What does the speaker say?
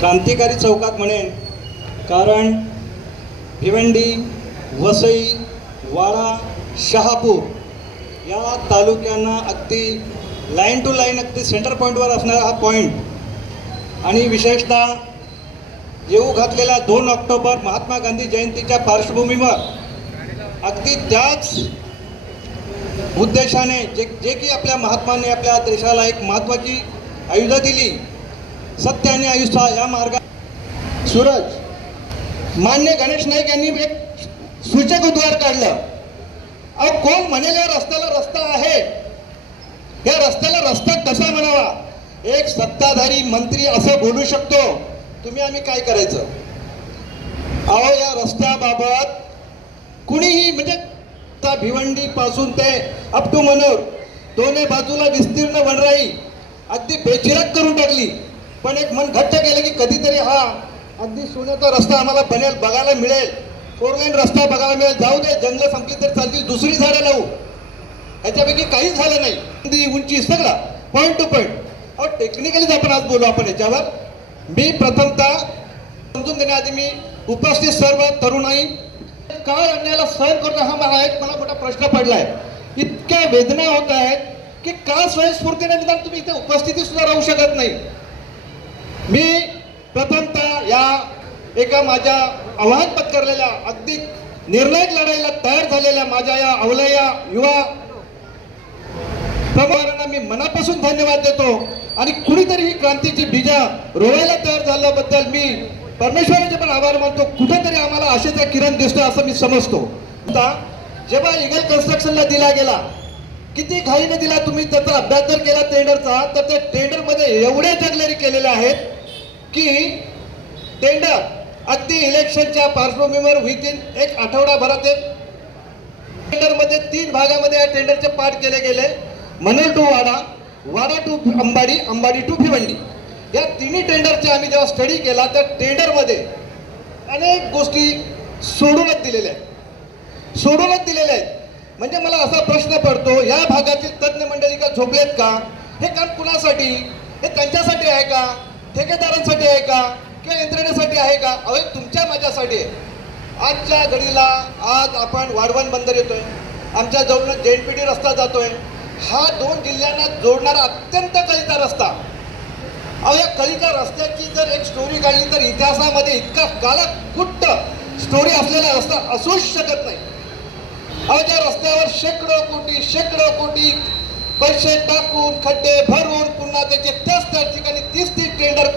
क्रांतिकारी चौकात म्हणेन, कारण भिवंडी, वसई, वाडा, शहापूर या तालुक्यांना अगदी लाईन टू लाईन अगदी सेंटर पॉईंटवर असणारा हा पॉईंट आणि विशेषतः येऊ घातलेल्या 2 ऑक्टोबर महात्मा गांधी जयंतीच्या पार्श्वभूमीवर अगदी त्याच उद्देशाने जे की आपल्या महात्माने आपल्या देशाला एक महत्त्वाची आयुध दिली, सत्य आणि अहिंसा या मार्गात सूरज मान्य गणेश नाईक यांनी एक सूचक उद्गार काढलं. अहो, कोण म्हणेल या रस्त्याला रस्ता आहे, या रस्त्याला रस्ता कसा म्हणावा? एक सत्ताधारी मंत्री असं बोलू शकतो, तुम्ही आम्ही काय करायचं? अहो, या रस्त्याबाबत कुणीही म्हणजे त्या भिवंडी पासून ते अप टू मनोर दोन्ही बाजूला विस्तीर्ण वनराई अगदी बेचिराग करून टाकली, पण एक मन घट्ट केलं की कधीतरी हा अगदी सोन्याचा रस्ता आम्हाला बनेल, बघायला मिळेल, 4 लाईन रस्ता बघायला मिळेल. जाऊ दे, जंगल संपली तर चालतील, दुसरी झाडं लावू, ह्याच्यापैकी काहीच झालं नाही. उंची सगळा पॉईंट टू पॉईंट. अहो, टेक्निकलीच आपण आज बोलू आपण याच्यावर. मी प्रथमतः समजून देण्याआधी मी उपस्थित सर्व तरुणाई काय अन्यायाला सहन करणं हा मला मोठा प्रश्न पडलाय. इतक्या वेदना होत आहेत की का स्वयंस्फूर्तीने निदान तुम्ही इथे उपस्थिती सुद्धा राहू शकत नाही. मी प्रथमतः या एका माझ्या आव्हान पत्करलेल्या अगदी निर्णायक लढाईला तयार झालेल्या माझ्या या अवलया युवा प्रमुखांना मी मनापासून धन्यवाद देतो. आणि कुणीतरी ही क्रांतीची बीजा रोवायला तयार झाल्याबद्दल मी परमेश्वराचे पण आभार मानतो. कुठेतरी आम्हाला आशेचा किरण दिसतो असं मी समजतो. जेव्हा इगल कन्स्ट्रक्शनला दिला गेला, किती घाईने दिला, तुम्ही त्याचा अभ्यास जर केला टेंडरचा, तर त्या टेंडरमध्ये एवढे जगलेरी केलेले आहेत की टेंडर अगदी इलेक्शनच्या पार्श्वभूमीवर विदिन 1 आठवडाभरात टेंडरमध्ये 3 भागामध्ये या टेंडरचे पार्ट केले गेले. मनोर टू वाडा, वाडा टू अंबाडी, अंबाडी टू भिवंडी. या तिन्ही टेंडरचे आम्ही जेव्हा स्टडी केला तर टेंडरमध्ये अनेक गोष्टी सोडूनच दिलेल्या आहेत. म्हणजे मला असा प्रश्न पडतो, या भागातील तज्ज्ञ मंडळी का झोपलेत का? हे काम कुणासाठी? हे त्यांच्यासाठी आहे का? ठेकेदारांसाठी आहे का? किंवा यंत्रणेसाठी आहे का? अहो, तुमच्या माझ्यासाठी आहे. आजच्या घडीला आज आपण वाढवण बंदर येतोय, आमच्या जवळून JNPT रस्ता जातोय. हा 2 जिल्ह्यांना जोडणारा अत्यंत कळीचा रस्ता. अहो, या कळीच्या रस्त्याची जर एक स्टोरी काढली तर इतिहासामध्ये इतका काळाकुट्ट स्टोरी असलेला रस्ता असूच शकत नाही. अहो, त्या रस्त्यावर शेकडो कोटी पैसे टाकून, खड्डे भरून, पुन्हा त्याचे त्याच ठिकाणी 30 टेंडर